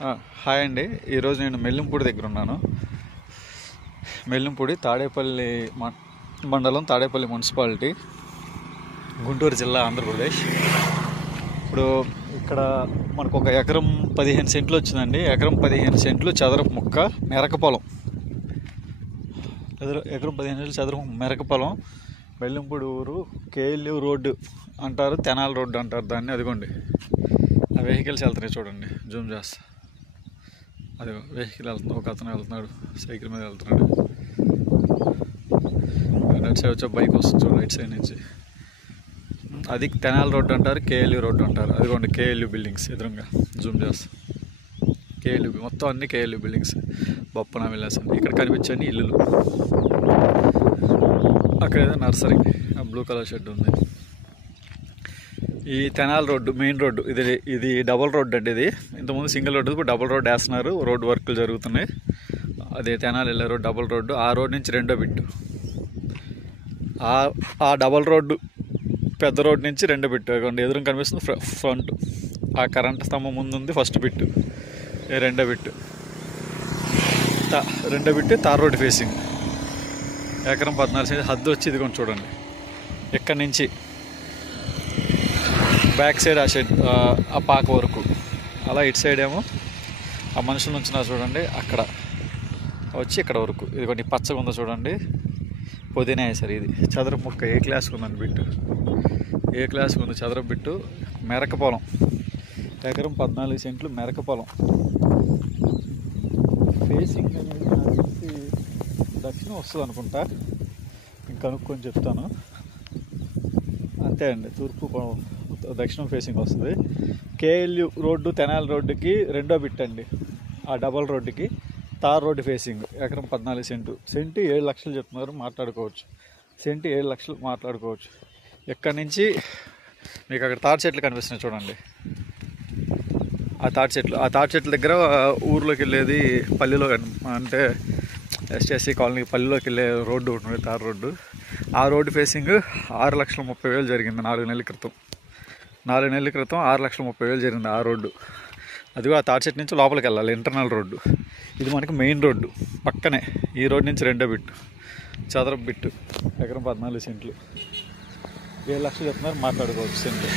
Hi అండి. ఈరోజు నేను మెల్లింపూడి దగ్గర ఉన్నాను. మెల్లింపూడి తాడేపల్లి మండలం, తాడేపల్లి మున్సిపాలిటీ, గుంటూరు జిల్లా, ఆంధ్రప్రదేశ్. ఇప్పుడు ఇక్కడ మనకు ఒక ఎకరం 15 సెంట్లు వచ్చిందండి. ఎకరం 15 సెంట్లు చదరపు ముక్క మెరక పొలం. ఎకరం 15 సెంట్లు చదరపు మెరక పొలం. మెల్లింపూడి ఊరు, కేఎల్యూ రోడ్డు అంటారు, తెనాలి రోడ్డు అంటారు దాన్ని. అదిగోండి ఆ వెహికల్స్ వెళ్తున్నాయి చూడండి, జూమ్ చేస్తా. అది వెహికల్ వెళ్తుంది, ఒక అతను వెళ్తున్నాడు, సైకిల్ మీద వెళ్తున్నాడు. అటు సైడ్ వచ్చే బైక్ వస్తుంది చూడండి, రైట్ సైడ్ నుంచి. అది తెనాలి రోడ్డు అంటారు, కేఎల్యూ రోడ్డు అంటారు. అదిగోండి కేఎల్యూ బిల్డింగ్స్ ఎదురుగా, జూమ్ చేస్తా. కేఎల్యూ మొత్తం అన్ని కేఎల్యూ బిల్డింగ్స్, బొప్పన విలాస్. ఇక్కడ కనిపించండి ఇల్లులు. అక్కడ ఏదో నర్సరీ, బ్లూ కలర్ షెడ్ ఉంది. ఈ తెనాలి రోడ్డు మెయిన్ రోడ్డు, ఇది డబుల్ రోడ్డు అండి. ఇది ఇంతకుముందు సింగిల్ రోడ్డు, ఇప్పుడు డబుల్ రోడ్డు వేస్తున్నారు, రోడ్డు వర్కులు జరుగుతున్నాయి. అదే తెనాలి వెళ్ళే రోడ్డు, డబుల్ రోడ్డు. ఆ రోడ్డు నుంచి రెండో బిట్టు. ఆ డబుల్ రోడ్డు పెద్ద రోడ్డు నుంచి రెండో బిట్టు. ఎదురు కనిపిస్తుంది ఫ్రంట్. ఆ కరెంట్ స్తంభం ముందు ఉంది ఫస్ట్ బిట్టు, రెండో బిట్టు. రెండో బిట్టు తార్ రోడ్డు ఫేసింగ్. ఎకరం 14 సెంట్లు హద్దు వచ్చి ఇదిగోండి చూడండి. ఇక్కడి నుంచి బ్యాక్ సైడ్ ఆ షెడ్, ఆ పాక వరకు. అలా ఇటు సైడ్ ఏమో ఆ మనుషుల నుంచి చూడండి, అక్కడ వచ్చి ఇక్కడ వరకు. ఇది కొన్ని పచ్చగా ఉందో చూడండి, పుదీనా వేసారు. ఇది చదరపు ముక్క ఏ క్లాస్కి ఉందండి బిట్టు, ఏ క్లాస్కి ఉంది చదరపు బిట్టు. మెరక పొలం, ఎకరం 14 సెంట్లు మెరక పొలం. ఫేసింగ్ అనేది నాకు తెలిసి దక్షిణం వస్తుంది అనుకుంటా, ఇంకా కనుక్కొని చెప్తాను. అంతే అండి, తూర్పు దక్షిణం ఫేసింగ్ వస్తుంది. కేఎల్యూ రోడ్డు తెనాలి రోడ్డుకి రెండో బిట్ అండి. ఆ డబల్ రోడ్డుకి తార్ రోడ్డు ఫేసింగ్. ఎకరం 14 సెంటు. సెంటు 7 లక్షలు చెప్తున్నారు, మాట్లాడుకోవచ్చు. సెంటు 7 లక్షలు మాట్లాడుకోవచ్చు. ఎక్కడి నుంచి మీకు అక్కడ తాటి చెట్లు కనిపిస్తున్నాయి చూడండి, ఆ తాటి చెట్ల దగ్గర ఊర్లోకి వెళ్ళేది పల్లెలో, అంటే ఎస్టీఎస్సీ కాలనీ పల్లెలోకి వెళ్ళే రోడ్డు ఉంటుంది, తార్ రోడ్డు. ఆ రోడ్డు ఫేసింగ్ 6,30,000 జరిగింది 4 నెలల క్రితం. 4 నెలల క్రితం 6,30,000 జరిగింది ఆ రోడ్డు. అదిగో ఆ తాటి చెట్టు నుంచి లోపలికి వెళ్ళాలి, ఇంటర్నల్ రోడ్డు. ఇది మనకి మెయిన్ రోడ్డు పక్కనే. ఈ రోడ్డు నుంచి రెండో బిట్టు, చదరపు బిట్టు. ఎకరం 14 సెంట్లు, 7 లక్షలు చెప్తున్నారు, మాట్లాడుకోవచ్చు సెంట్లు.